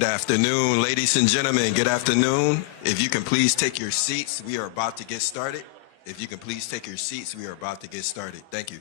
Good afternoon, ladies and gentlemen. Good afternoon. If you can please take your seats, we are about to get started. If you can please take your seats, we are about to get started. Thank you.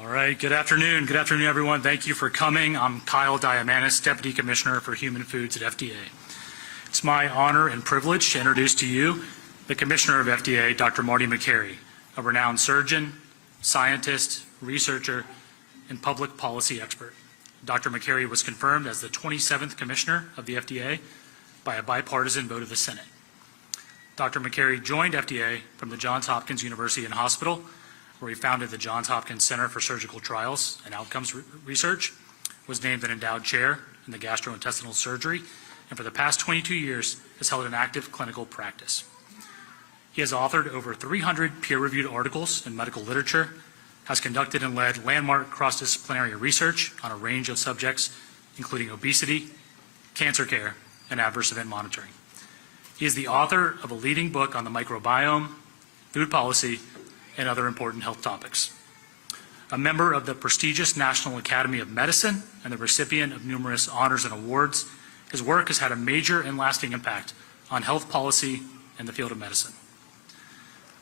All right, good afternoon. Good afternoon, everyone. Thank you for coming. I'm Kyle Diamanis, Deputy Commissioner for Human Foods at FDA. It's my honor and privilege to introduce to you the Commissioner of FDA, Dr. Marty Makary, a renowned surgeon, scientist, researcher, and public policy expert. Dr. Makary was confirmed as the 27th Commissioner of the FDA by a bipartisan vote of the Senate. Dr. Makary joined FDA from the Johns Hopkins University and Hospital, where he founded the Johns Hopkins Center for Surgical Trials and Outcomes Research, was named an endowed chair in the gastrointestinal surgery, and for the past 22 years has held an active clinical practice. He has authored over 300 peer-reviewed articles in medical literature, has conducted and led landmark cross-disciplinary research on a range of subjects, including obesity, cancer care, and adverse event monitoring. He is the author of a leading book on the microbiome, food policy, and other important health topics. A member of the prestigious National Academy of Medicine and the recipient of numerous honors and awards, his work has had a major and lasting impact on health policy and the field of medicine.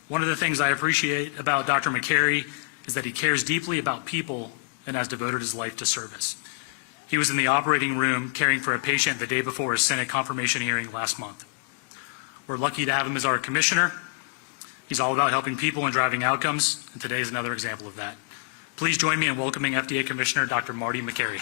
One of the things I appreciate about Dr. Makary is that he cares deeply about people and has devoted his life to service. He was in the operating room caring for a patient the day before his Senate confirmation hearing last month. We're lucky to have him as our commissioner. He's all about helping people and driving outcomes, and today is another example of that. Please join me in welcoming FDA Commissioner Dr. Marty Makary.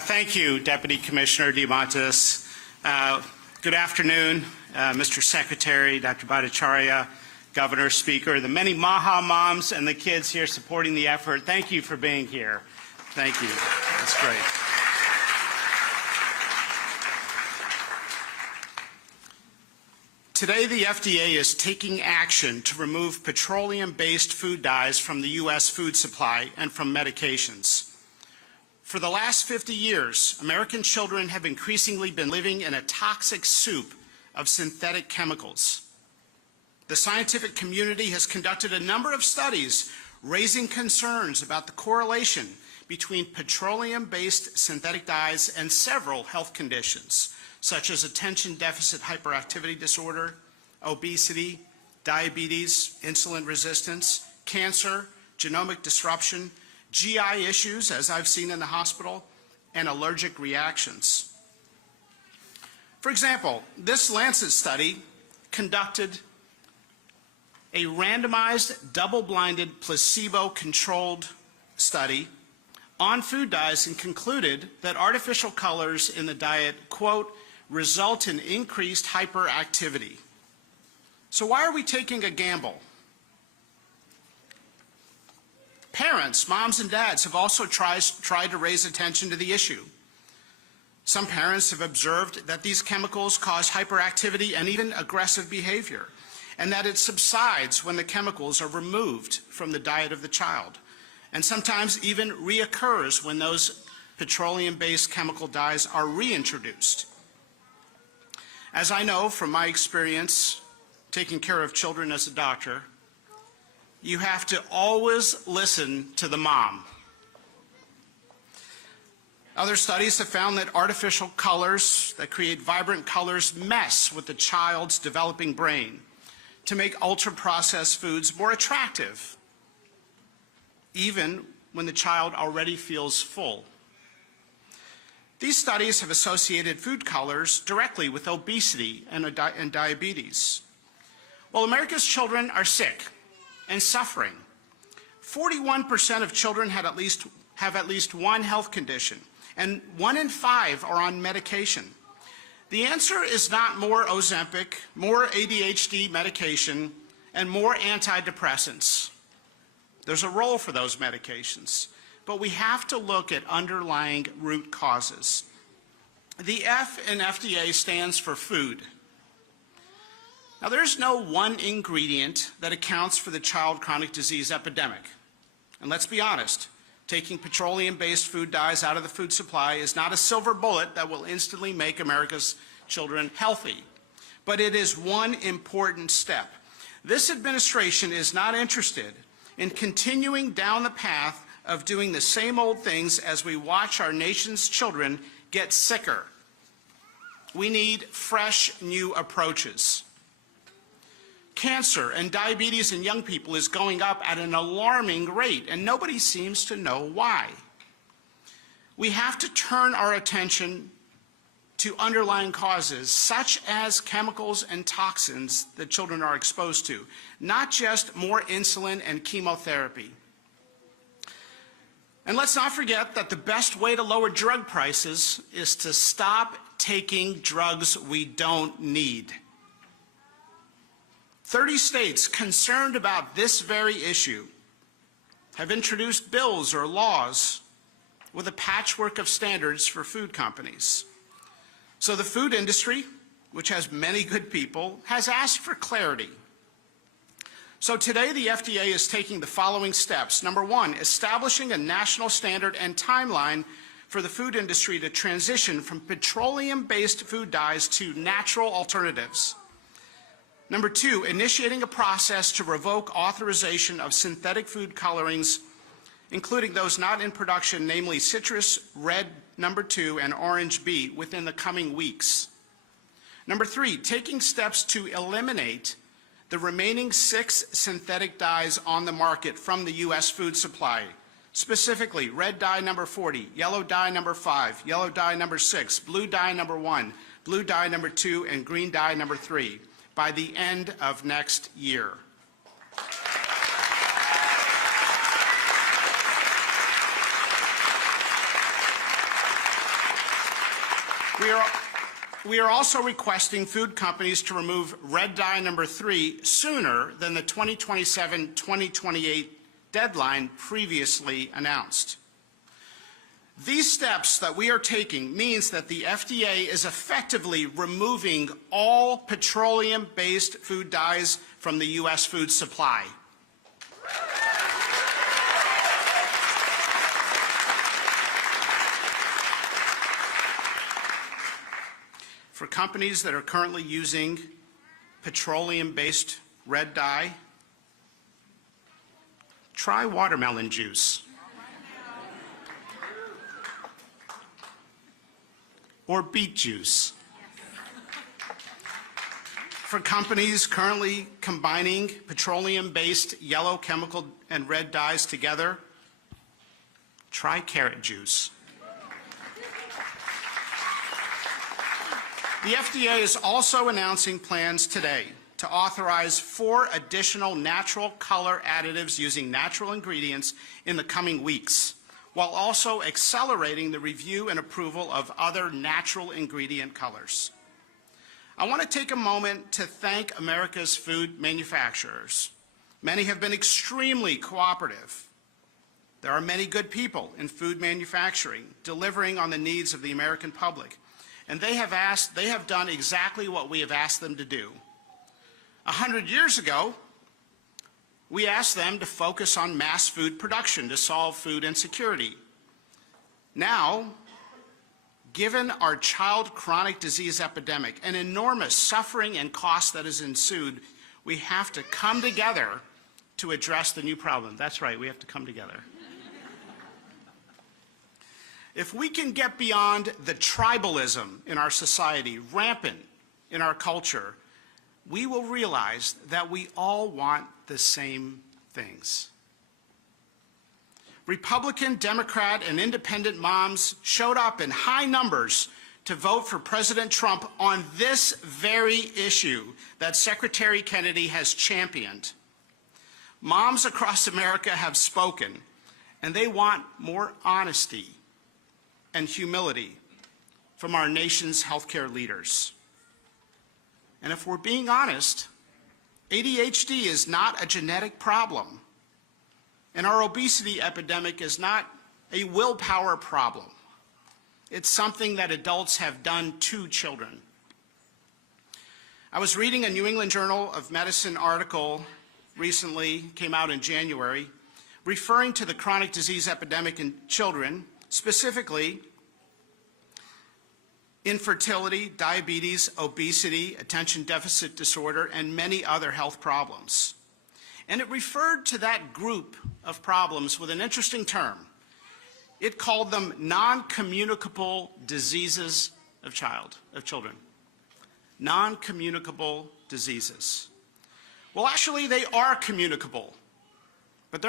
Thank you, Deputy Commissioner Diamantis. Good afternoon, Mr. Secretary, Dr. Bhattacharya, Governor, Speaker, the many Maha moms and the kids here supporting the effort. Thank you for being here. Thank you. That's great. Today, the FDA is taking action to remove petroleum-based food dyes from the U.S. food supply and from medications. For the last 50 years, American children have increasingly been living in a toxic soup of synthetic chemicals. The scientific community has conducted a number of studies raising concerns about the correlation between petroleum-based synthetic dyes and several health conditions, such as attention deficit hyperactivity disorder, obesity, diabetes, insulin resistance, cancer, genomic disruption, GI issues, as I've seen in the hospital, and allergic reactions. For example, this Lancet study conducted a randomized, double-blinded, placebo-controlled study on food dyes and concluded that artificial colors in the diet, quote, result in increased hyperactivity. So why are we taking a gamble? Parents, moms and dads, have also tried to raise attention to the issue. Some parents have observed that these chemicals cause hyperactivity and even aggressive behavior, and that it subsides when the chemicals are removed from the diet of the child, and sometimes even reoccurs when those petroleum-based chemical dyes are reintroduced. As I know from my experience taking care of children as a doctor, you have to always listen to the mom. Other studies have found that artificial colors that create vibrant colors mess with the child's developing brain to make ultra-processed foods more attractive, even when the child already feels full. These studies have associated food colors directly with obesity and diabetes. Well, America's children are sick and suffering. 41% of children have at least one health condition, and 1 in 5 are on medication. The answer is not more Ozempic, more ADHD medication, and more antidepressants. There's a role for those medications, but we have to look at underlying root causes. The F in FDA stands for food. Now, there's no one ingredient that accounts for the child chronic disease epidemic. And let's be honest, taking petroleum-based food dyes out of the food supply is not a silver bullet that will instantly make America's children healthy. But it is one important step. This administration is not interested in continuing down the path of doing the same old things as we watch our nation's children get sicker. We need fresh, new approaches. Cancer and diabetes in young people is going up at an alarming rate, and nobody seems to know why. We have to turn our attention to underlying causes, such as chemicals and toxins that children are exposed to, not just more insulin and chemotherapy. And let's not forget that the best way to lower drug prices is to stop taking drugs we don't need. 30 states concerned about this very issue have introduced bills or laws with a patchwork of standards for food companies. So the food industry, which has many good people, has asked for clarity. So today the FDA is taking the following steps. Number one, establishing a national standard and timeline for the food industry to transition from petroleum-based food dyes to natural alternatives. Number two, initiating a process to revoke authorization of synthetic food colorings, including those not in production, namely citrus red number 2 and orange B, within the coming weeks. Number three, taking steps to eliminate the remaining 6 synthetic dyes on the market from the U.S. food supply, specifically red dye number 40, yellow dye number 5, yellow dye number 6, blue dye number 1, blue dye number 2, and green dye number 3. By the end of next year. We are also requesting food companies to remove red dye number 3 sooner than the 2027-2028 deadline previously announced. These steps that we are taking means that the FDA is effectively removing all petroleum-based food dyes from the U.S. food supply. For companies that are currently using petroleum-based red dye, try watermelon juice. Or beet juice. for companies currently combining petroleum-based yellow chemical and red dyes together? Try carrot juice. The FDA is also announcing plans today to authorize 4 additional natural color additives using natural ingredients in the coming weeks, while also accelerating the review and approval of other natural ingredient colors. I want to take a moment to thank America's food manufacturers. Many have been extremely cooperative. There are many good people in food manufacturing delivering on the needs of the American public. And they have done exactly what we have asked them to do. 100 years ago, we asked them to focus on mass food production to solve food insecurity. Now, given our child chronic disease epidemic and enormous suffering and cost that has ensued, we have to come together to address the new problem. That's right, we have to come together. If we can get beyond the tribalism in our society, rampant in our culture, we will realize that we all want the same things. Republican, Democrat, and independent moms showed up in high numbers to vote for President Trump on this very issue that Secretary Kennedy has championed. Moms across America have spoken, and they want more honesty and humility from our nation's healthcare leaders. And if we're being honest, ADHD is not a genetic problem, and our obesity epidemic is not a willpower problem. It's something that adults have done to children. I was reading a New England Journal of Medicine article recently, came out in January, referring to the chronic disease epidemic in children, specifically infertility, diabetes, obesity, attention deficit disorder, and many other health problems. And it referred to that group of problems with an interesting term. It called them non-communicable diseases of children. Non-communicable diseases. Well, actually, they are communicable. But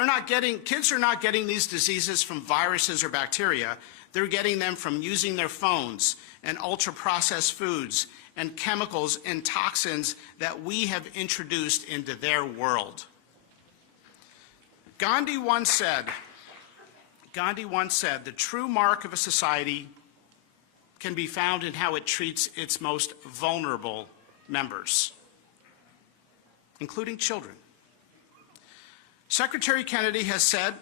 kids are not getting these diseases from viruses or bacteria. They're getting them from using their phones and ultra-processed foods and chemicals and toxins that we have introduced into their world. Gandhi once said, the true mark of a society can be found in how it treats its most vulnerable members, including children. Secretary Kennedy has said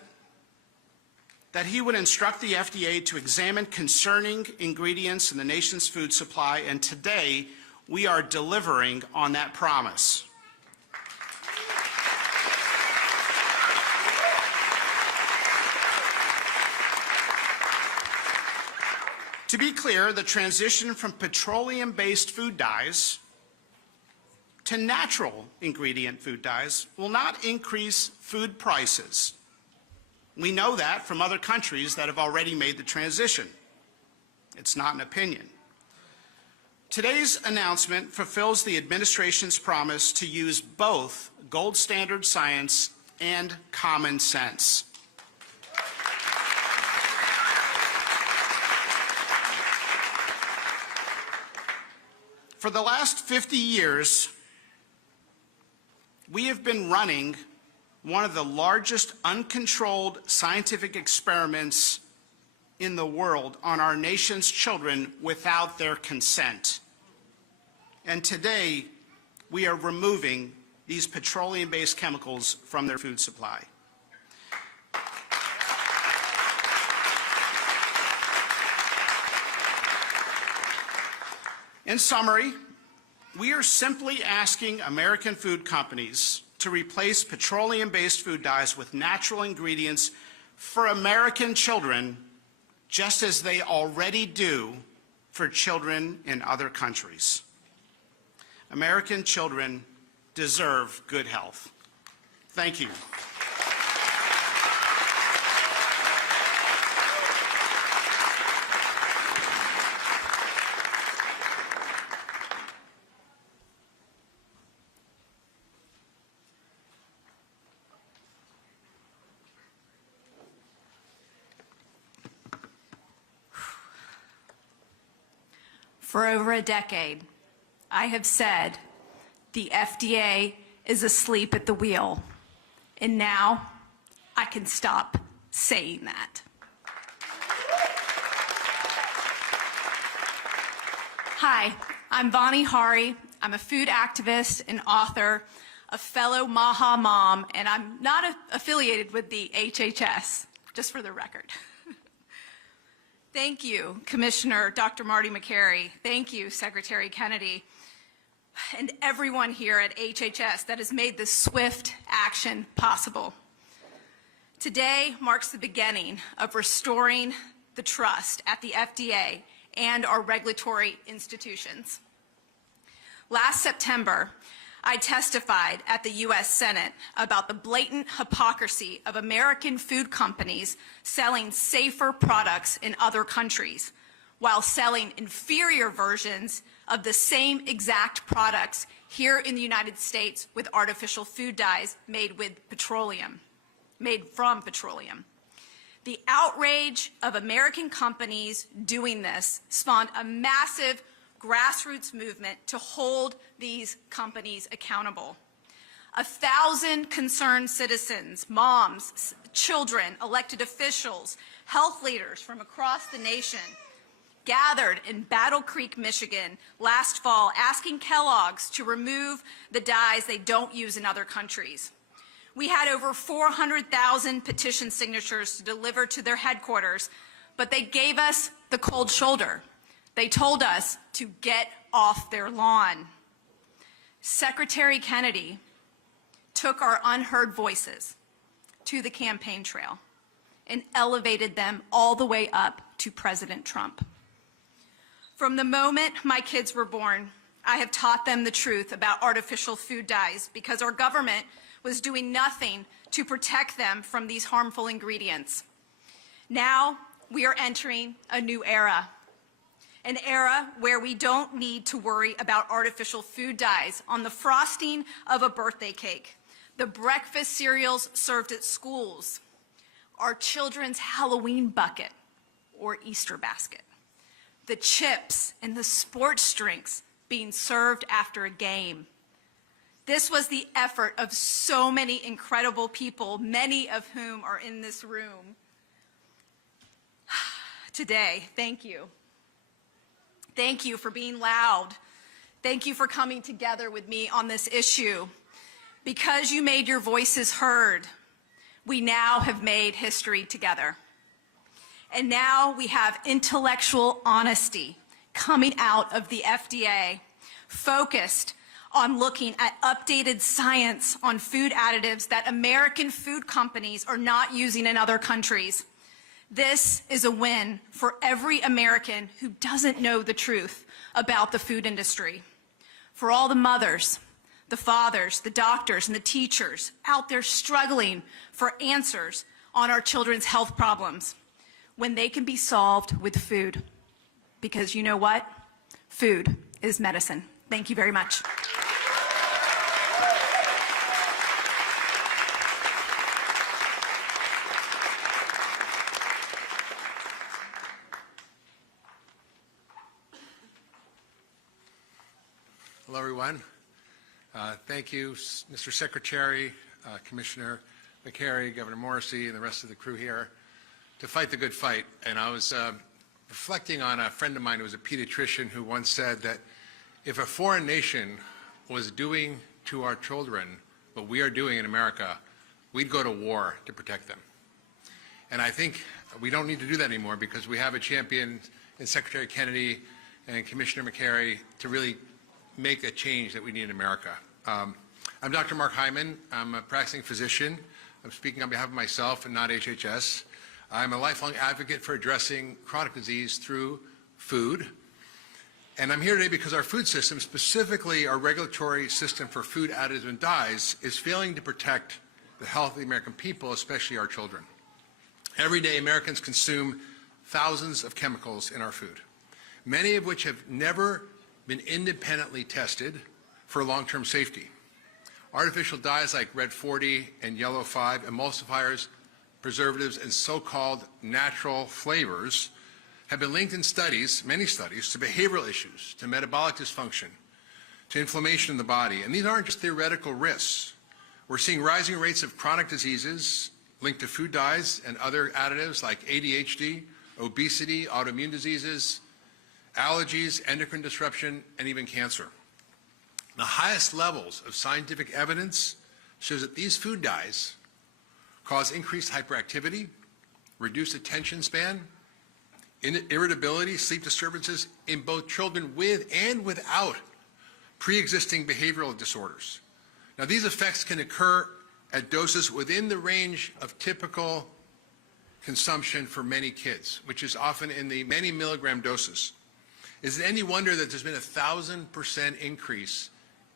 that he would instruct the FDA to examine concerning ingredients in the nation's food supply, and today we are delivering on that promise. To be clear, the transition from petroleum-based food dyes to natural ingredient food dyes will not increase food prices. We know that from other countries that have already made the transition. It's not an opinion. Today's announcement fulfills the administration's promise to use both gold standard science and common sense. For the last 50 years, we have been running one of the largest uncontrolled scientific experiments in the world on our nation's children without their consent. And today, we are removing these petroleum-based chemicals from their food supply. In summary, we are simply asking American food companies to replace petroleum-based food dyes with natural ingredients for American children, just as they already do for children in other countries. American children deserve good health. Thank you. For over a decade, I have said the FDA is asleep at the wheel, and now I can stop saying that. Hi, I'm Vani Hari. I'm a food activist and author, a fellow Maha mom, and I'm not affiliated with the HHS, just for the record. Thank you, Commissioner Dr. Marty Makary. Thank you, Secretary Kennedy, and everyone here at HHS that has made this swift action possible. Today marks the beginning of restoring the trust at the FDA and our regulatory institutions. Last September, I testified at the U.S. Senate about the blatant hypocrisy of American food companies selling safer products in other countries, while selling inferior versions of the same exact products here in the United States with artificial food dyes made from petroleum. The outrage of American companies doing this spawned a massive grassroots movement to hold these companies accountable. 1,000 concerned citizens, moms, children, elected officials, health leaders from across the nation gathered in Battle Creek, Michigan last fall, asking Kellogg's to remove the dyes they don't use in other countries. We had over 400,000 petition signatures to deliver to their headquarters, but they gave us the cold shoulder. They told us to get off their lawn. Secretary Kennedy took our unheard voices to the campaign trail and elevated them all the way up to President Trump. From the moment my kids were born, I have taught them the truth about artificial food dyes because our government was doing nothing to protect them from these harmful ingredients. Now we are entering a new era, an era where we don't need to worry about artificial food dyes on the frosting of a birthday cake, the breakfast cereals served at schools, our children's Halloween bucket or Easter basket, the chips and the sports drinks being served after a game. This was the effort of so many incredible people, many of whom are in this room today. Thank you. Thank you for being loud. Thank you for coming together with me on this issue. Because you made your voices heard, we now have made history together. And now we have intellectual honesty coming out of the FDA, focused on looking at updated science on food additives that American food companies are not using in other countries. This is a win for every American who doesn't know the truth about the food industry. For all the mothers, the fathers, the doctors, and the teachers out there struggling for answers on our children's health problems when they can be solved with food. Because you know what? Food is medicine. Thank you very much. Hello, everyone. Thank you, Mr. Secretary, Commissioner Makary, Governor Morrissey, and the rest of the crew here to fight the good fight. And I was reflecting on a friend of mine who was a pediatrician who once said that if a foreign nation was doing to our children what we are doing in America, we'd go to war to protect them. And I think we don't need to do that anymore because we have a champion in Secretary Kennedy and Commissioner Makary to really make a change that we need in America. I'm Dr. Mark Hyman. I'm a practicing physician. I'm speaking on behalf of myself and not HHS. I'm a lifelong advocate for addressing chronic disease through food. And I'm here today because our food system, specifically our regulatory system for food additives and dyes, is failing to protect the health of the American people, especially our children. Every day, Americans consume thousands of chemicals in our food, many of which have never been independently tested for long-term safety. Artificial dyes like Red 40 and Yellow 5, emulsifiers, preservatives, and so-called natural flavors have been linked in studies, many studies, to behavioral issues, to metabolic dysfunction, to inflammation in the body. And these aren't just theoretical risks. We're seeing rising rates of chronic diseases linked to food dyes and other additives like ADHD, obesity, autoimmune diseases, allergies, endocrine disruption, and even cancer. The highest levels of scientific evidence shows that these food dyes cause increased hyperactivity, reduced attention span, irritability, sleep disturbances in both children with and without pre-existing behavioral disorders. Now, these effects can occur at doses within the range of typical consumption for many kids, which is often in the many milligram doses. Is it any wonder that there's been a 1,000% increase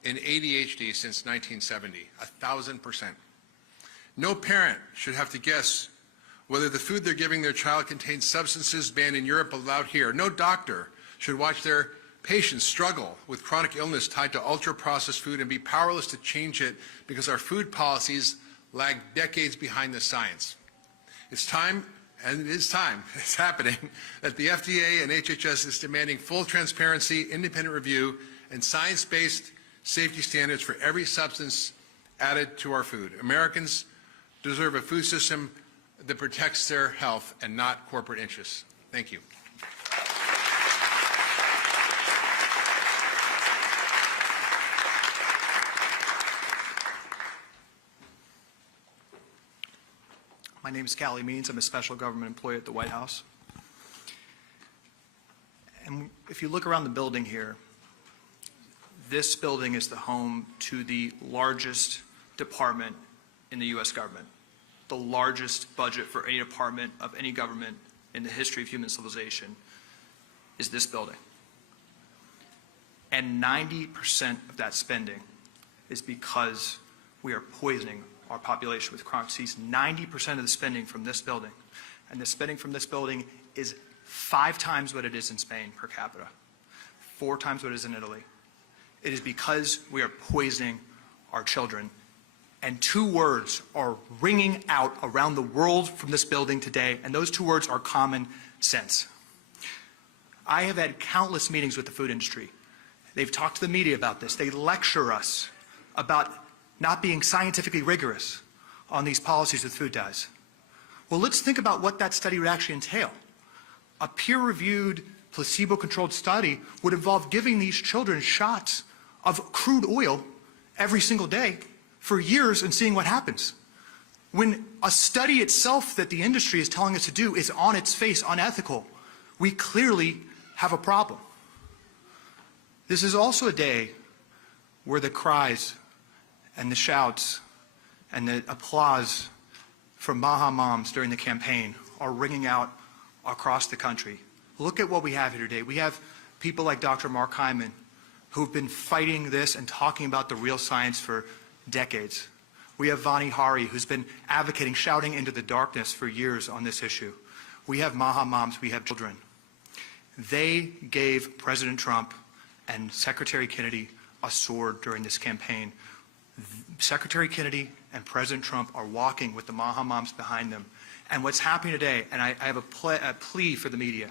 in ADHD since 1970? 1,000%. No parent should have to guess whether the food they're giving their child contains substances banned in Europe but allowed here. No doctor should watch their patients struggle with chronic illness tied to ultra-processed food and be powerless to change it because our food policies lag decades behind the science. It's time, and it is time, it's happening, that the FDA and HHS is demanding full transparency, independent review, and science-based safety standards for every substance added to our food. Americans deserve a food system that protects their health and not corporate interests. Thank you. My name is Callie Means. I'm a special government employee at the White House. And if you look around the building here, this building is the home to the largest department in the U.S. government, the largest budget for any department of any government in the history of human civilization is this building. And 90% of that spending is because we are poisoning our population with chronic disease. 90% of the spending from this building, and the spending from this building is 5 times what it is in Spain per capita, 4 times what it is in Italy. It is because we are poisoning our children. And 2 words are ringing out around the world from this building today, and those 2 words are common sense. I have had countless meetings with the food industry. They've talked to the media about this. They lecture us about not being scientifically rigorous on these policies with food dyes. Well, let's think about what that study would actually entail. A peer-reviewed, placebo-controlled study would involve giving these children shots of crude oil every single day for years and seeing what happens. When a study itself that the industry is telling us to do is on its face unethical, we clearly have a problem. This is also a day where the cries and the shouts and the applause from Maha moms during the campaign are ringing out across the country. Look at what we have here today. We have people like Dr. Mark Hyman who've been fighting this and talking about the real science for decades. We have Vani Hari, who's been advocating, shouting into the darkness for years on this issue. We have Maha moms, we have children. They gave President Trump and Secretary Kennedy a sword during this campaign. Secretary Kennedy and President Trump are walking with the Maha moms behind them. And what's happening today, and I have a plea for the media,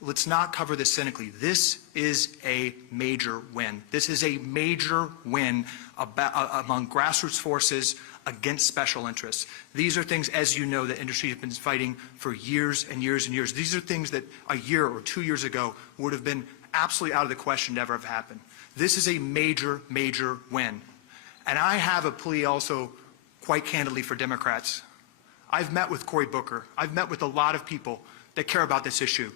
let's not cover this cynically. This is a major win. This is a major win among grassroots forces against special interests. These are things, as you know, the industry has been fighting for years and years and years. These are things that a year or 2 years ago would have been absolutely out of the question to ever have happened. This is a major, major win. And I have a plea also, quite candidly, for Democrats. I've met with Cory Booker. I've met with a lot of people that care about this issue.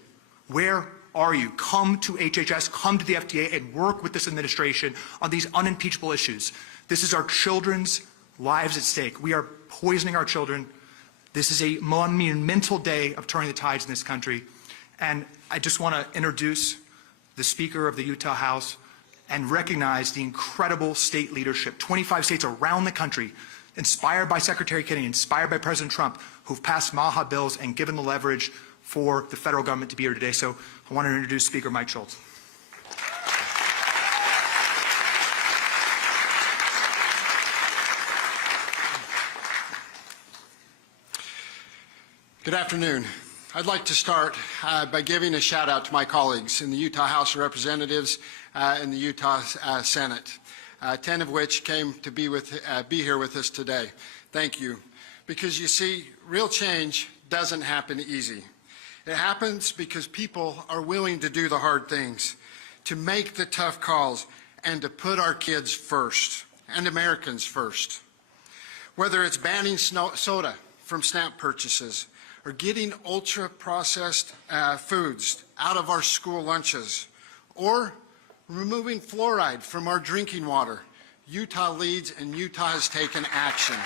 Where are you? Come to HHS, come to the FDA, and work with this administration on these unimpeachable issues. This is our children's lives at stake. We are poisoning our children. This is a monumental day of turning the tides in this country. And I just want to introduce the Speaker of the Utah House and recognize the incredible state leadership, 25 states around the country, inspired by Secretary Kennedy, inspired by President Trump, who've passed Maha bills and given the leverage for the federal government to be here today. So I want to introduce Speaker Mike Schultz. Good afternoon. I'd like to start by giving a shout out to my colleagues in the Utah House of Representatives and the Utah Senate, 10 of which came to be here with us today. Thank you. Because you see, real change doesn't happen easy. It happens because people are willing to do the hard things, to make the tough calls, and to put our kids first, and Americans first. Whether it's banning soda from SNAP purchases, or getting ultra-processed foods out of our school lunches, or removing fluoride from our drinking water, Utah leads and Utah has taken action.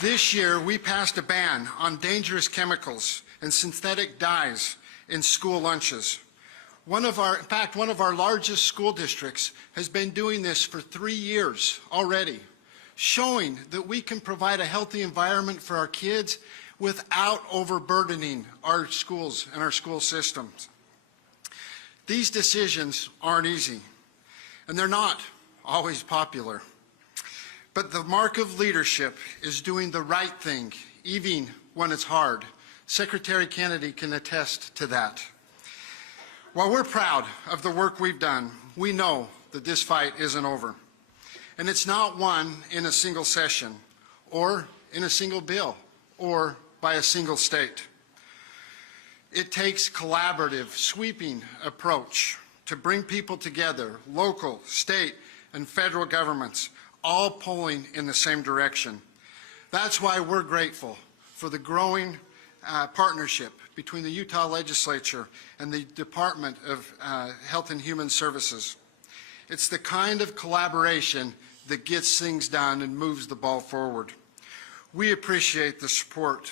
This year, we passed a ban on dangerous chemicals and synthetic dyes in school lunches. In fact, one of our largest school districts has been doing this for 3 years already, showing that we can provide a healthy environment for our kids without overburdening our schools and our school systems. These decisions aren't easy, and they're not always popular. But the mark of leadership is doing the right thing, even when it's hard. Secretary Kennedy can attest to that. While we're proud of the work we've done, we know that this fight isn't over. And it's not won in a single session, or in a single bill, or by a single state. It takes collaborative, sweeping approach to bring people together, local, state, and federal governments, all pulling in the same direction. That's why we're grateful for the growing partnership between the Utah Legislature and the Department of Health and Human Services. It's the kind of collaboration that gets things done and moves the ball forward. We appreciate the support,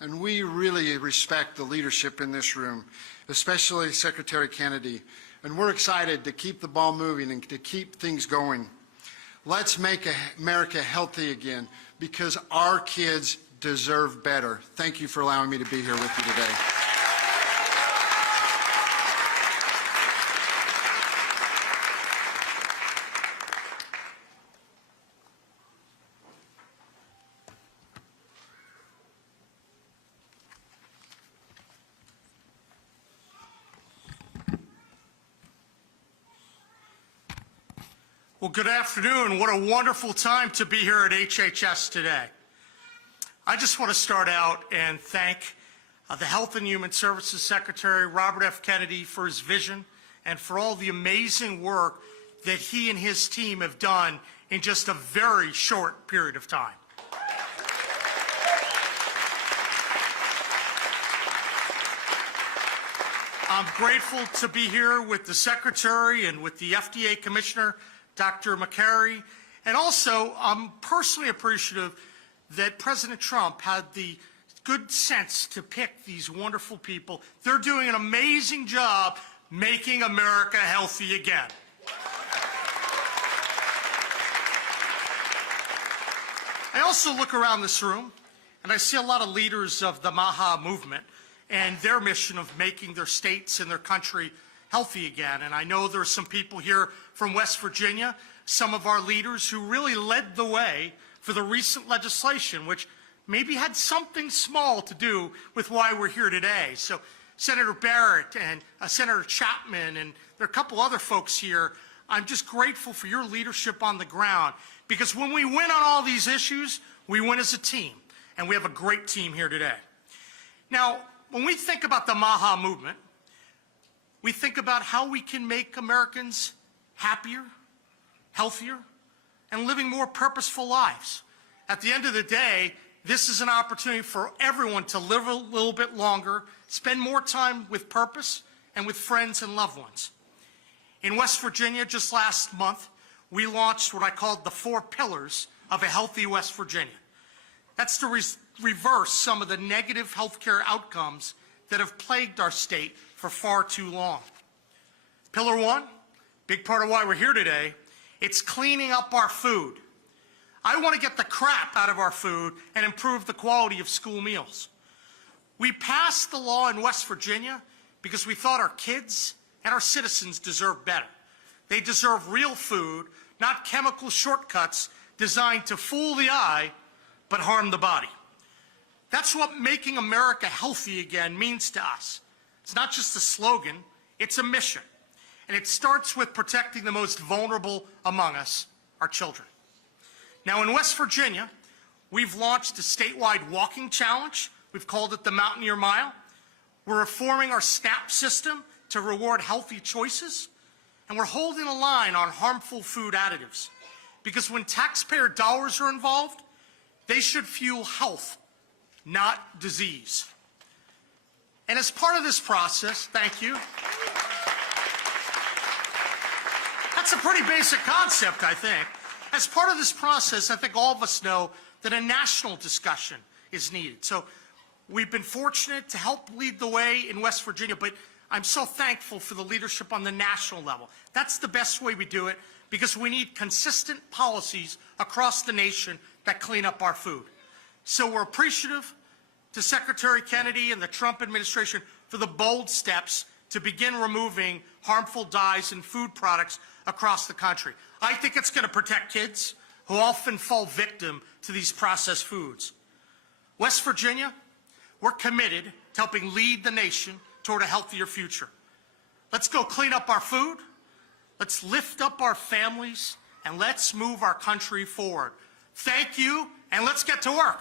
and we really respect the leadership in this room, especially Secretary Kennedy, and we're excited to keep the ball moving and to keep things going. Let's make America healthy again, because our kids deserve better. Thank you for allowing me to be here with you today. Well, good afternoon. What a wonderful time to be here at HHS today. I just want to start out and thank the Health and Human Services Secretary, Robert F. Kennedy, for his vision and for all the amazing work that he and his team have done in just a very short period of time. I'm grateful to be here with the Secretary and with the FDA Commissioner, Dr. Makary, and also I'm personally appreciative that President Trump had the good sense to pick these wonderful people. They're doing an amazing job making America healthy again. I also look around this room and I see a lot of leaders of the MAHA movement and their mission of making their states and their country healthy again. And I know there are some people here from West Virginia, some of our leaders who really led the way for the recent legislation, which maybe had something small to do with why we're here today. So Senator Barrett and Senator Chapman, and there are a couple other folks here, I'm just grateful for your leadership on the ground, because when we win on all these issues, we win as a team, and we have a great team here today. Now, when we think about the MAHA movement, we think about how we can make Americans happier, healthier, and living more purposeful lives. At the end of the day, this is an opportunity for everyone to live a little bit longer, spend more time with purpose and with friends and loved ones. In West Virginia, just last month, we launched what I called the 4 pillars of a healthy West Virginia. That's to reverse some of the negative healthcare outcomes that have plagued our state for far too long. Pillar 1, big part of why we're here today, it's cleaning up our food. I want to get the crap out of our food and improve the quality of school meals. We passed the law in West Virginia because we thought our kids and our citizens deserve better. They deserve real food, not chemical shortcuts designed to fool the eye but harm the body. That's what making America healthy again means to us. It's not just a slogan, it's a mission. And it starts with protecting the most vulnerable among us, our children. Now, in West Virginia, we've launched a statewide walking challenge. We've called it the Mountaineer Mile. We're reforming our SNAP system to reward healthy choices. And we're holding a line on harmful food additives. Because when taxpayer dollars are involved, they should fuel health, not disease. And as part of this process, thank you. That's a pretty basic concept, I think. As part of this process, I think all of us know that a national discussion is needed. So we've been fortunate to help lead the way in West Virginia, but I'm so thankful for the leadership on the national level. That's the best way we do it, because we need consistent policies across the nation that clean up our food. So we're appreciative to Secretary Kennedy and the Trump administration for the bold steps to begin removing harmful dyes in food products across the country. I think it's going to protect kids who often fall victim to these processed foods. West Virginia, we're committed to helping lead the nation toward a healthier future. Let's go clean up our food, let's lift up our families, and let's move our country forward. Thank you, and let's get to work.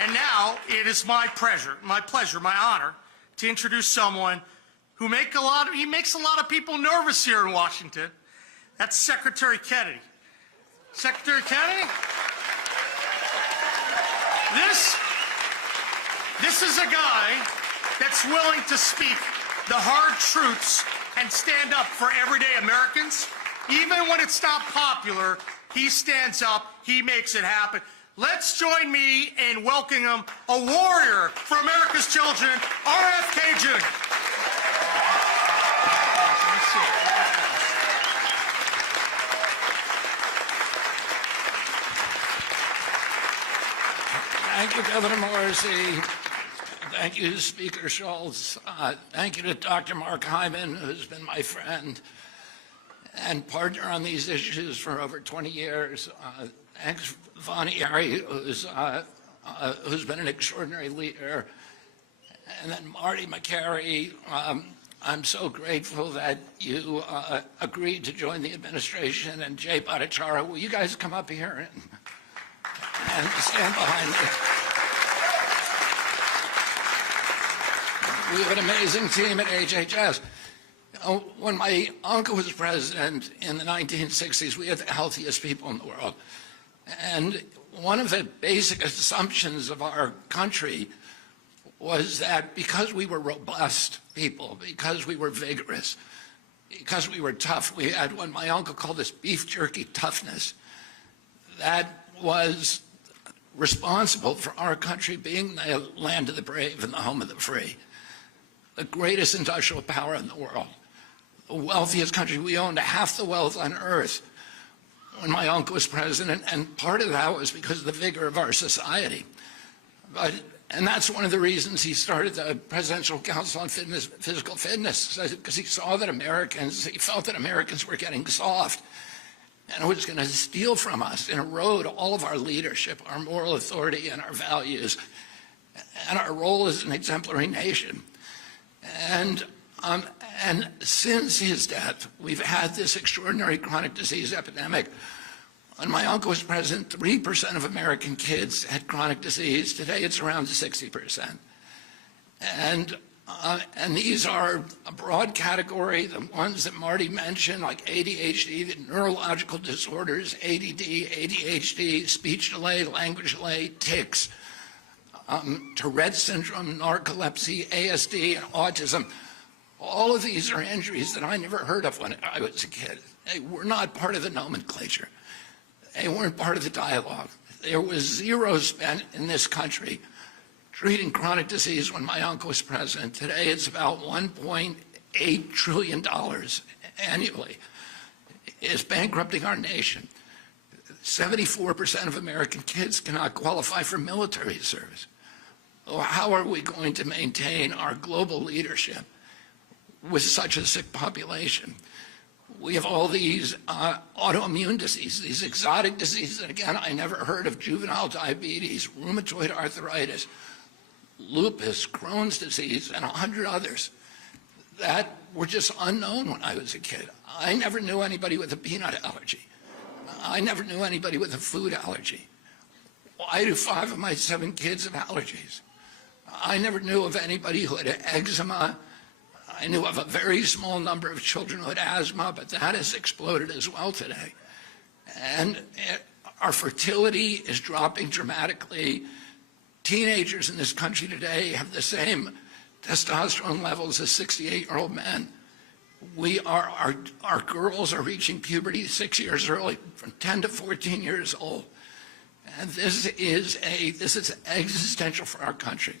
And now it is my pleasure, my honor, to introduce someone who makes a lot of people nervous here in Washington. That's Secretary Kennedy. Secretary Kennedy, this is a guy that's willing to speak the hard truths and stand up for everyday Americans. Even when it's not popular, he stands up, he makes it happen. Let's join me in welcoming him, a warrior for America's children, RFK Jr. Thank you, Governor Morrissey. Thank you, Speaker Schultz. Thank you to Dr. Mark Hyman, who's been my friend and partner on these issues for over 20 years. Thanks, Vonnie Ari, who's been an extraordinary leader. And then Marty Makary, I'm so grateful that you agreed to join the administration. And Jay Bhattacharya, will you guys come up here and stand behind me? We have an amazing team at HHS. When my uncle was president in the 1960s, we had the healthiest people in the world. And one of the basic assumptions of our country was that because we were robust people, because we were vigorous, because we were tough, we had what my uncle called this beef jerky toughness, that was responsible for our country being the land of the brave and the home of the free, the greatest industrial power in the world, the wealthiest country. We owned half the wealth on earth when my uncle was president, and part of that was because of the vigor of our society. And that's one of the reasons he started the Presidential Council on Physical Fitness, because he felt that Americans were getting soft, and it was going to steal from us and erode all of our leadership, our moral authority, and our values, and our role as an exemplary nation. And since his death, we've had this extraordinary chronic disease epidemic. When my uncle was president, 3% of American kids had chronic disease. Today, it's around 60%. And these are a broad category, the ones that Marty mentioned, like ADHD, the neurological disorders, ADD, ADHD, speech delay, language delay, tics, Tourette syndrome, narcolepsy, ASD, and autism. All of these are injuries that I never heard of when I was a kid. They were not part of the nomenclature. They weren't part of the dialogue. There was zero spent in this country treating chronic disease when my uncle was president. Today it's about $1.8 trillion annually. It's bankrupting our nation. 74% of American kids cannot qualify for military service. How are we going to maintain our global leadership with such a sick population. We have all these autoimmune diseases, these exotic diseases. And again, I never heard of juvenile diabetes, rheumatoid arthritis, lupus, Crohn's disease, and 100 others that were just unknown when I was a kid. I never knew anybody with a peanut allergy. I never knew anybody with a food allergy. Why do 5 of my 7 kids have allergies? I never knew of anybody who had eczema. I knew of a very small number of children who had asthma, but that has exploded as well today. And our fertility is dropping dramatically. Teenagers in this country today have the same testosterone levels as 68-year-old men. Our girls are reaching puberty 6 years early, from 10 to 14 years old. And this is existential for our country.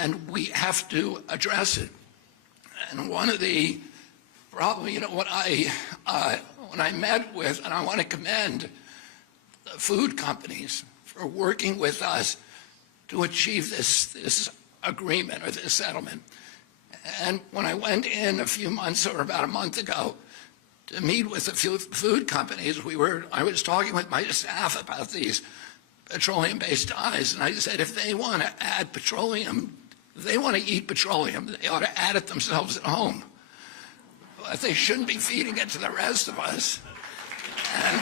And we have to address it. And one of the probably, when I met with, and I want to commend the food companies for working with us to achieve this agreement or this settlement. And when I went in a few months or about a month ago to meet with a few food companies, I was talking with my staff about these petroleum-based dyes, and I said, if they want to add petroleum, if they want to eat petroleum, they ought to add it themselves at home. But they shouldn't be feeding it to the rest of us. And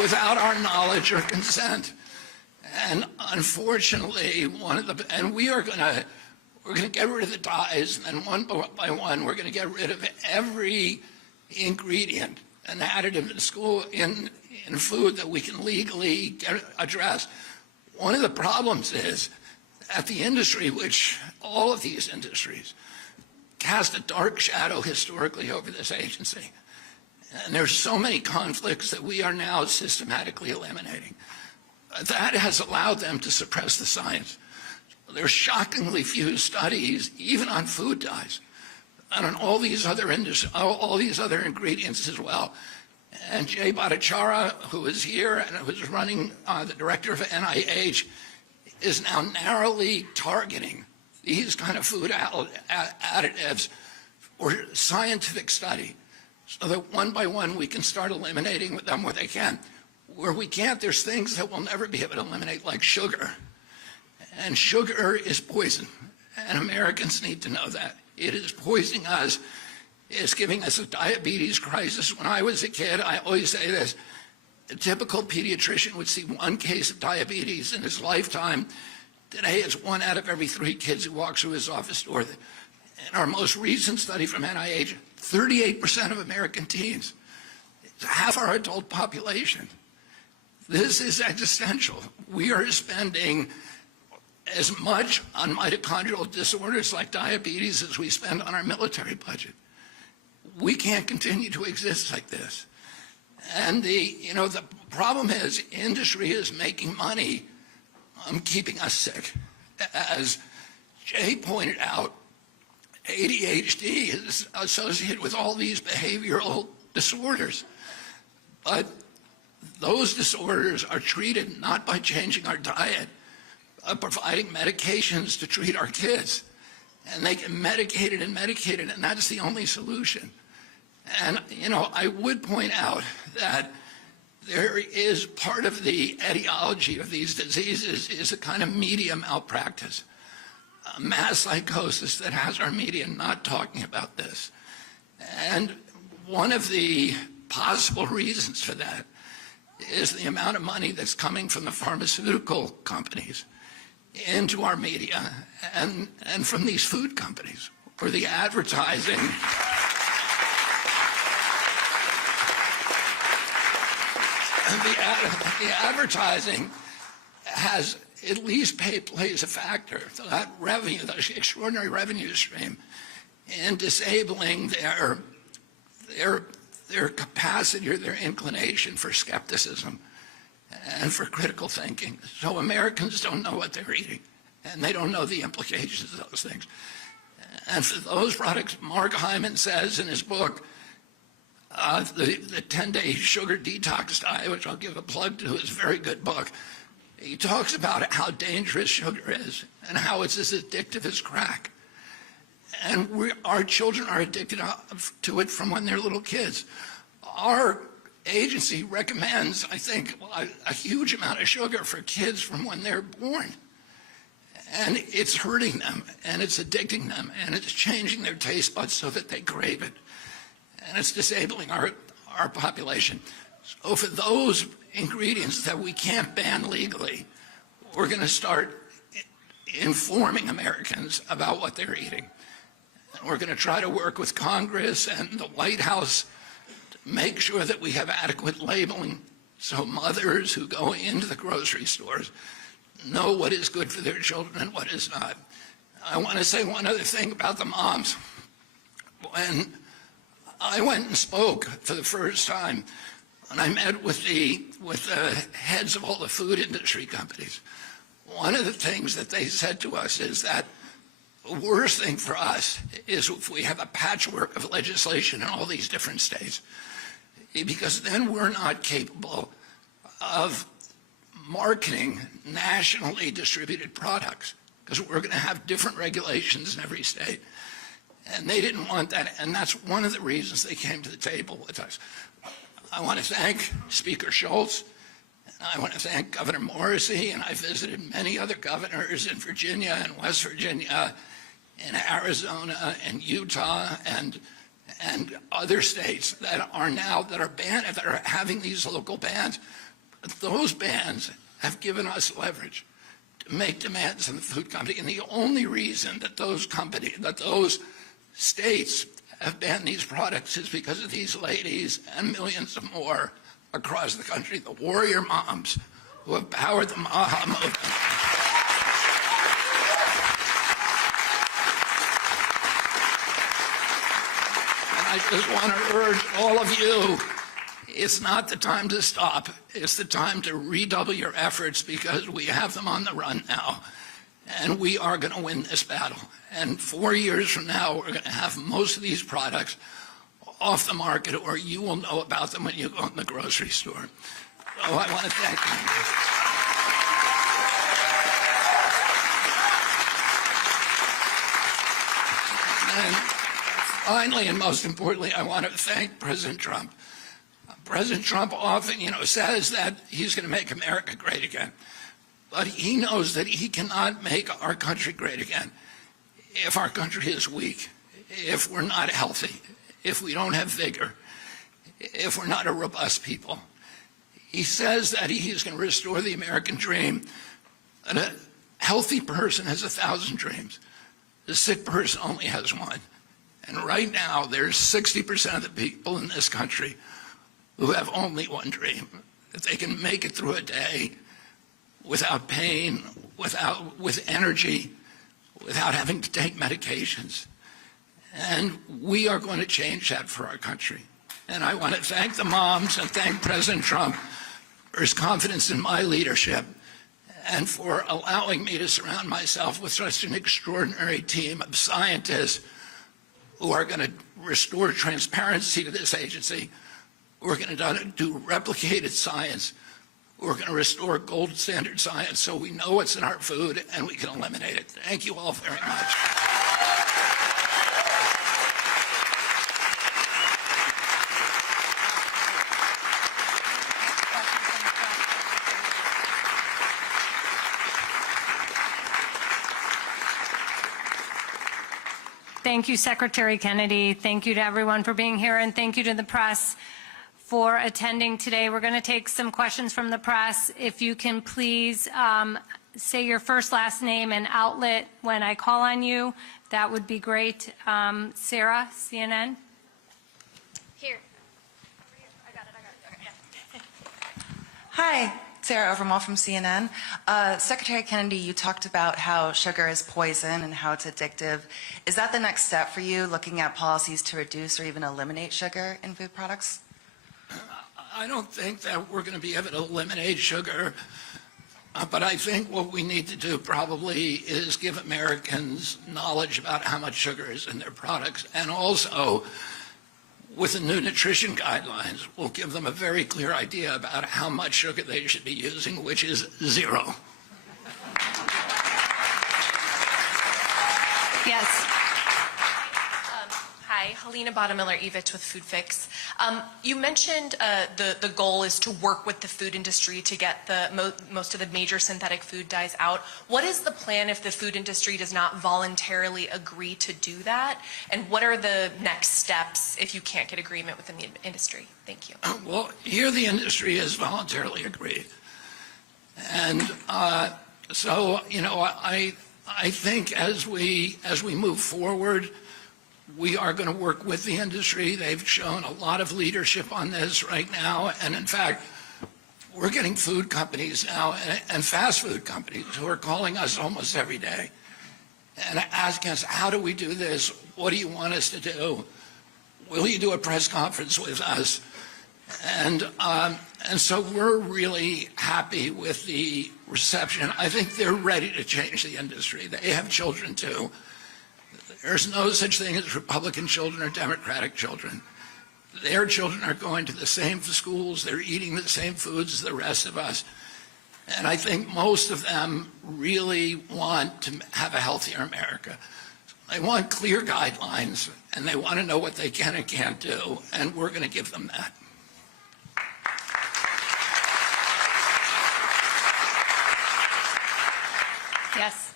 without our knowledge or consent. And unfortunately, we're going to get rid of the dyes, and then one by one, we're going to get rid of every ingredient and additive in food that we can legally address. One of the problems is that the industry, which all of these industries, cast a dark shadow historically over this agency. And there's so many conflicts that we are now systematically eliminating. That has allowed them to suppress the science. There's shockingly few studies, even on food dyes, and on all these other ingredients as well. And Jay Bhattacharya, who is here and who is running, the director of NIH, is now narrowly targeting these kind of food additives for scientific study, so that one by one we can start eliminating them where they can. Where we can't, there's things that we'll never be able to eliminate, like sugar. And sugar is poison, and Americans need to know that. It is poisoning us. It's giving us a diabetes crisis. When I was a kid, I always say this, a typical pediatrician would see 1 case of diabetes in his lifetime. Today, it's 1 out of every 3 kids who walks through his office door. In our most recent study from NIH, 38% of American teens, it's half our adult population. This is existential. We are spending as much on mitochondrial disorders like diabetes as we spend on our military budget. We can't continue to exist like this. And the problem is industry is making money on keeping us sick. As Jay pointed out, ADHD is associated with all these behavioral disorders. But those disorders are treated not by changing our diet, but providing medications to treat our kids. And they get medicated, and that's the only solution. And, I would point out that there is part of the etiology of these diseases is a kind of media malpractice, a mass psychosis that has our media not talking about this. And one of the possible reasons for that is the amount of money that's coming from the pharmaceutical companies into our media and from these food companies, or the advertising. The advertising has at least plays a factor. So that revenue, that extraordinary revenue stream, in disabling their capacity or their inclination for skepticism and for critical thinking. So Americans don't know what they're eating, and they don't know the implications of those things. And for those products, Mark Hyman says in his book, the 10-day sugar detox diet, which I'll give a plug to, is a very good book. He talks about how dangerous sugar is and how it's as addictive as crack. And our children are addicted to it from when they're little kids. Our agency recommends, I think, a huge amount of sugar for kids from when they're born. And it's hurting them, and it's addicting them, and it's changing their taste buds so that they crave it. And it's disabling our population. So for those ingredients that we can't ban legally, we're going to start informing Americans about what they're eating. And we're going to try to work with Congress and the White House to make sure that we have adequate labeling so mothers who go into the grocery stores know what is good for their children and what is not. I want to say one other thing about the moms. When I went and spoke for the first time, and I met with the heads of all the food industry companies, one of the things that they said to us is that the worst thing for us is if we have a patchwork of legislation in all these different states, because then we're not capable of marketing nationally distributed products, because we're going to have different regulations in every state. And they didn't want that, and that's one of the reasons they came to the table with us. I want to thank Speaker Schultz, and I want to thank Governor Morrissey, and I visited many other governors in Virginia and West Virginia, in Arizona and Utah and other states that are banned, that are having these local bans. Those bans have given us leverage to make demands on the food company, and the only reason that those states have banned these products is because of these ladies and millions of more across the country, the warrior moms who have powered the MAHA movement. And I just want to urge all of you, it's not the time to stop. It's the time to redouble your efforts, because we have them on the run now. And we are going to win this battle. And 4 years from now, we're going to have most of these products off the market, or you will know about them when you go in the grocery store. So I want to thank you. And finally, and most importantly, I want to thank President Trump. President Trump often, says that he's going to make America great again. But he knows that he cannot make our country great again if our country is weak, if we're not healthy, if we don't have vigor, if we're not a robust people. He says that he is going to restore the American dream. And a healthy person has 1,000 dreams. The sick person only has one. And right now, there's 60% of the people in this country who have only one dream, that they can make it through a day without pain, with energy, without having to take medications. And we are going to change that for our country. And I want to thank the moms and thank President Trump for his confidence in my leadership and for allowing me to surround myself with such an extraordinary team of scientists who are going to restore transparency to this agency. We're going to do replicated science. We're going to restore gold standard science so we know what's in our food and we can eliminate it. Thank you all very much. Thank you, Secretary Kennedy. Thank you to everyone for being here, and thank you to the press for attending today. We're going to take some questions from the press. If you can please say your first, last name, and outlet when I call on you, that would be great. Sarah, CNN. Here. I got it. Okay. Hi, Sarah Overmall from CNN. Secretary Kennedy, you talked about how sugar is poison and how it's addictive. Is that the next step for you, looking at policies to reduce or even eliminate sugar in food products? I don't think that we're going to be able to eliminate sugar, but I think what we need to do probably is give Americans knowledge about how much sugar is in their products. And also, with the new nutrition guidelines, will give them a very clear idea about how much sugar they should be using, which is 0. Yes. Hi, Helena Bottomiller-Evich with Food Fix. You mentioned the goal is to work with the food industry to get the most of the major synthetic food dyes out. What is the plan if the food industry does not voluntarily agree to do that? And what are the next steps if you can't get agreement within the industry? Thank you. Well, here the industry has voluntarily agreed. And so, you know, I think as we move forward, we are going to work with the industry. They've shown a lot of leadership on this right now. And in fact, we're getting food companies now and fast food companies who are calling us almost every day and asking us, how do we do this? What do you want us to do? Will you do a press conference with us? And so we're really happy with the reception. I think they're ready to change the industry. They have children too. There's no such thing as Republican children or Democratic children. Their children are going to the same schools. They're eating the same foods as the rest of us. And I think most of them really want to have a healthier America. They want clear guidelines, and they want to know what they can and can't do, and we're going to give them that. Yes.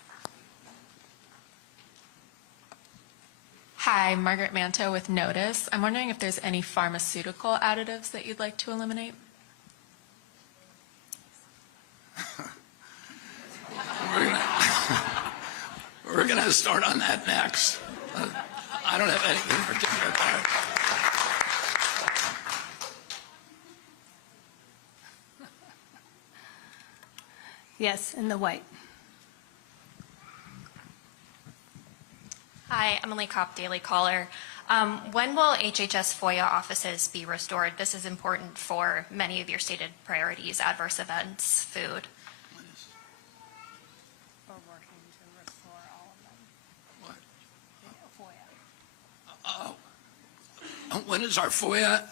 Hi, Margaret Manto with Notice. I'm wondering if there's any pharmaceutical additives that you'd like to eliminate? We're going to start on that next. I don't have anything particular about it. Yes, in the white. Hi, Emily Kopp, Daily Caller. When will HHS FOIA offices be restored? This is important for many of your stated priorities, adverse events, food. We're working to restore all of them. What? When is our FOIA? A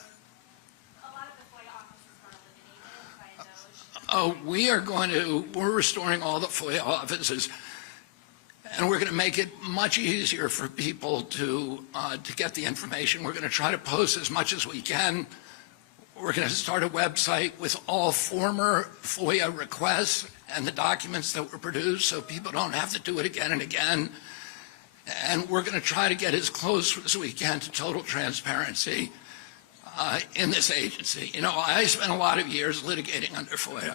lot of the FOIA offices are eliminated by those. We're restoring all the FOIA offices. And we're going to make it much easier for people to get the information. We're going to try to post as much as we can. We're going to start a website with all former FOIA requests and the documents that were produced so people don't have to do it again and again. And we're going to try to get as close as we can to total transparency in this agency. You know, I spent a lot of years litigating under FOIA.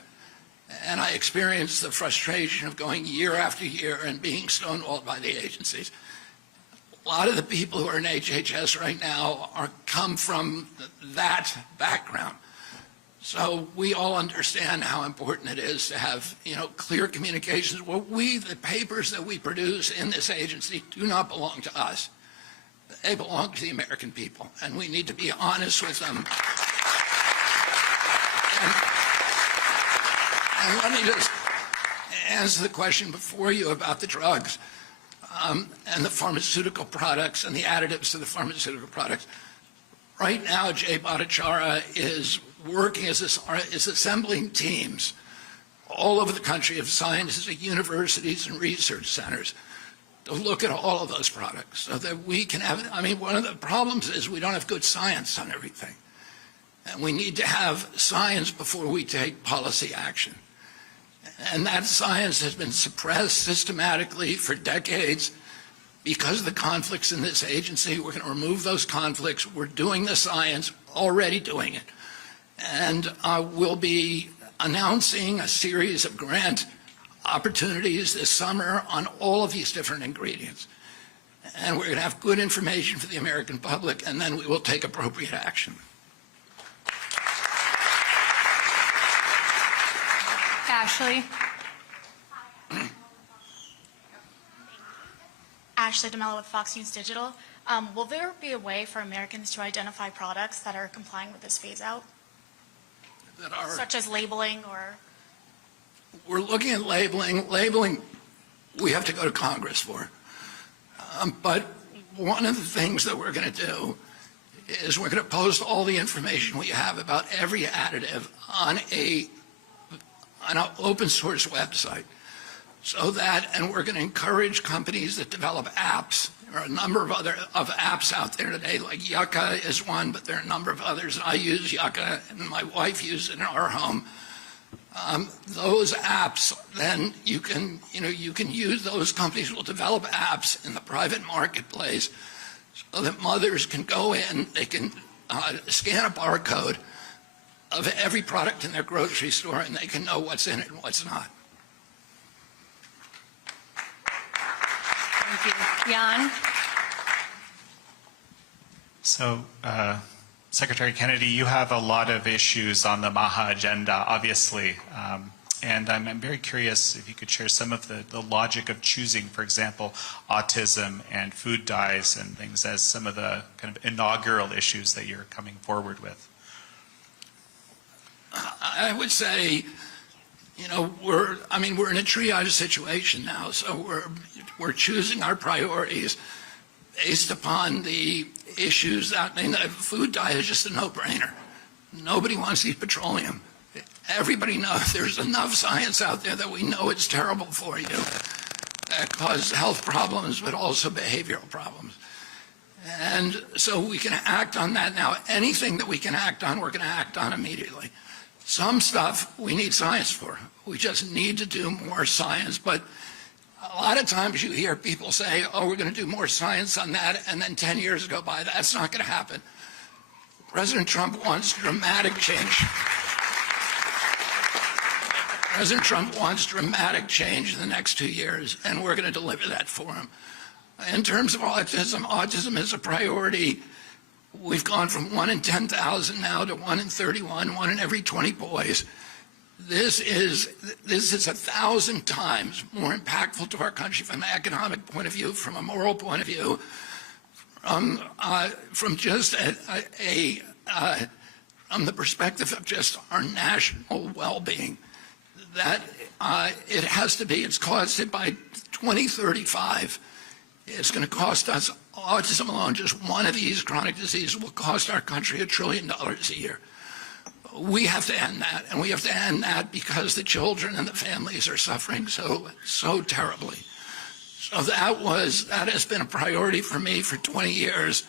And I experienced the frustration of going year after year and being stonewalled by the agencies. A lot of the people who are in HHS right now come from that background. So we all understand how important it is to have, you know, clear communications. Well, the papers that we produce in this agency do not belong to us. They belong to the American people, and we need to be honest with them. And let me just answer the question before you about the drugs and the pharmaceutical products and the additives to the pharmaceutical products. Right now, Jay Bhattacharya is working is assembling teams all over the country of scientists at universities and research centers to look at all of those products so that we can have, I mean, one of the problems is we don't have good science on everything. And we need to have science before we take policy action. And that science has been suppressed systematically for decades because of the conflicts in this agency. We're going to remove those conflicts. We're doing the science, already doing it. And we'll be announcing a series of grant opportunities this summer on all of these different ingredients. And we're going to have good information for the American public, and then we will take appropriate action. Ashley. Ashley DeMello with Fox News Digital. Will there be a way for Americans to identify products that are complying with this phase-out, such as labeling or? We're looking at labeling. Labeling, we have to go to Congress for. But one of the things that we're going to do is we're going to post all the information we have about every additive on an open source website. So that, and we're going to encourage companies that develop apps. There are a number of other apps out there today, like Yucca is one, but there are a number of others. I use Yucca, and my wife uses it in our home. Those apps, then you can use, those companies will develop apps in the private marketplace so that mothers can go in, they can scan a barcode of every product in their grocery store, and they can know what's in it and what's not. Thank you. Jan? So, Secretary Kennedy, you have a lot of issues on the MAHA agenda, obviously, and I'm very curious if you could share some of the logic of choosing, for example, autism and food dyes and things as some of the kind of inaugural issues that you're coming forward with. I would say, we're in a triage situation now, so we're choosing our priorities based upon the issues. Food dye is just a no-brainer. Nobody wants to eat petroleum. Everybody knows there's enough science out there that we know it's terrible for you. That causes health problems, but also behavioral problems. And so we can act on that now. Anything that we can act on, we're going to act on immediately. Some stuff we need science for. We just need to do more science. But a lot of times you hear people say, oh, we're going to do more science on that, and then 10 years go by. That's not going to happen. President Trump wants dramatic change. President Trump wants dramatic change in the next 2 years, and we're going to deliver that for him. In terms of autism, autism is a priority. We've gone from 1 in 10,000 now to 1 in 31, 1 in every 20 boys. This is 1,000 times more impactful to our country from an economic point of view, from a moral point of view, from just from the perspective of just our national well-being. That it has to be. It's costed by 2035. It's going to cost us, autism alone, just one of these chronic diseases will cost our country $1 trillion a year. We have to end that, and we have to end that because the children and the families are suffering so terribly. So that has been a priority for me for 20 years,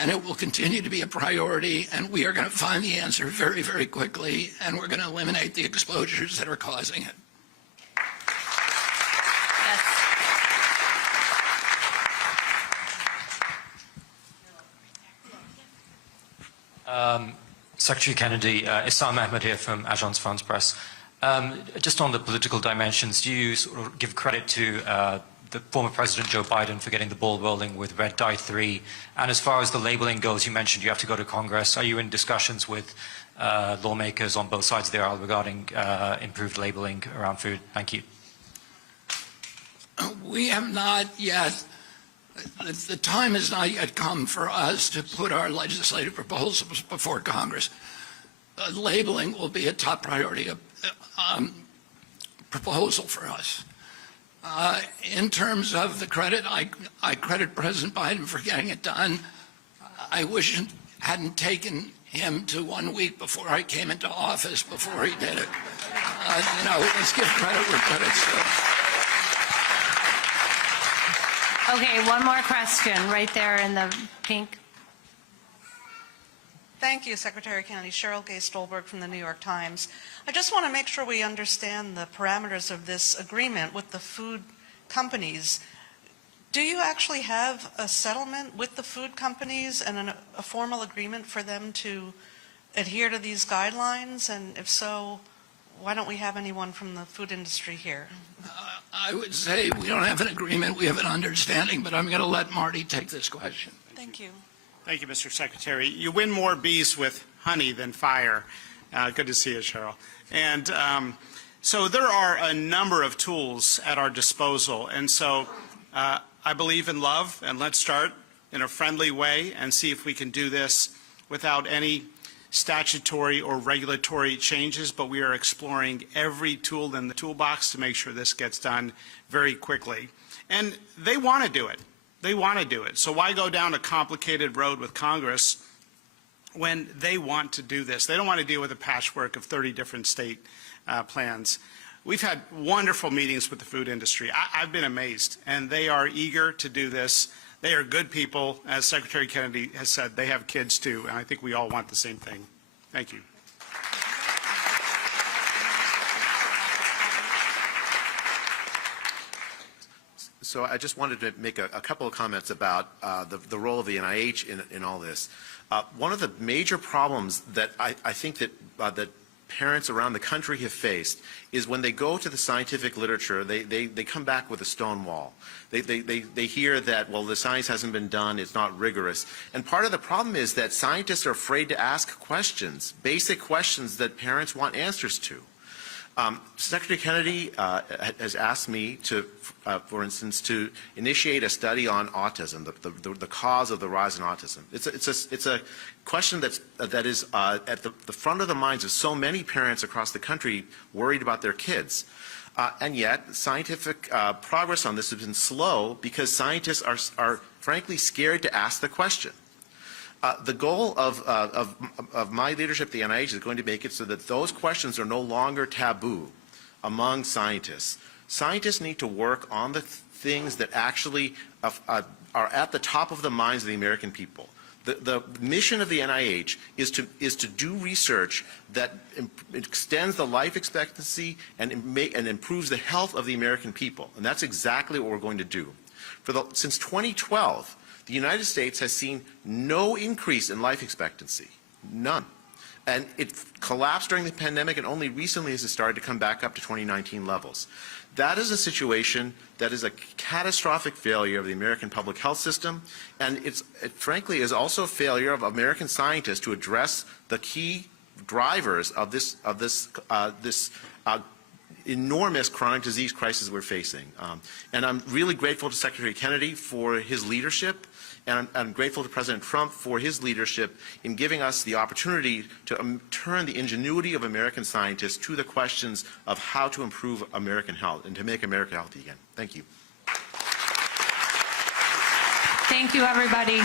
and it will continue to be a priority, and we are going to find the answer very, very quickly, and we're going to eliminate the exposures that are causing it. Secretary Kennedy, Issam Ahmed here from Agence France Presse. Just on the political dimensions, do you sort of give credit to the former President Joe Biden for getting the ball rolling with Red Dye 3? And as far as the labeling goes, you mentioned you have to go to Congress. Are you in discussions with lawmakers on both sides of the aisle regarding improved labeling around food? Thank you. We have not yet. The time has not yet come for us to put our legislative proposals before Congress. Labeling will be a top priority proposal for us. In terms of the credit, I credit President Biden for getting it done. I wish it hadn't taken him to 1 week before I came into office before he did it. Let's give credit where credit's due. Okay, one more question right there in the pink. Thank you, Secretary Kennedy. Cheryl Gay Stolberg from the New York Times. I just want to make sure we understand the parameters of this agreement with the food companies. Do you actually have a settlement with the food companies and a formal agreement for them to adhere to these guidelines? And if so, why don't we have anyone from the food industry here? I would say we don't have an agreement, we have an understanding, but I'm going to let Marty take this question. Thank you. Thank you, Mr. Secretary. You win more bees with honey than fire. Good to see you, Cheryl. And so there are a number of tools at our disposal. And so I believe in love, and let's start in a friendly way and see if we can do this without any statutory or regulatory changes, but we are exploring every tool in the toolbox to make sure this gets done very quickly. And they want to do it. They want to do it. So why go down a complicated road with Congress when they want to do this? They don't want to deal with a patchwork of 30 different state plans. We've had wonderful meetings with the food industry. I've been amazed, and they are eager to do this. They are good people. As Secretary Kennedy has said, they have kids too, and I think we all want the same thing. Thank you. So I just wanted to make a couple of comments about the role of the NIH in all this. One of the major problems that I think that that parents around the country have faced is when they go to the scientific literature, they come back with a stone wall. They hear that, well, the science hasn't been done, it's not rigorous. And part of the problem is that scientists are afraid to ask questions, basic questions that parents want answers to. Secretary Kennedy has asked me to, for instance, to initiate a study on autism, the cause of the rise in autism. It's a question that is at the front of the minds of so many parents across the country worried about their kids. And yet, scientific progress on this has been slow because scientists are frankly scared to ask the question. The goal of my leadership at the NIH is going to make it so that those questions are no longer taboo among scientists. Scientists need to work on the things that actually are at the top of the minds of the American people. The mission of the NIH is to do research that extends the life expectancy and improves the health of the American people. And that's exactly what we're going to do. Since 2012, the United States has seen no increase in life expectancy, none. And it collapsed during the pandemic, and only recently has it started to come back up to 2019 levels. That is a situation that is a catastrophic failure of the American public health system, and it frankly is also a failure of American scientists to address the key drivers of this enormous chronic disease crisis we're facing. And I'm really grateful to Secretary Kennedy for his leadership, and I'm grateful to President Trump for his leadership in giving us the opportunity to turn the ingenuity of American scientists to the questions of how to improve American health and to make America healthy again. Thank you. Thank you, everybody.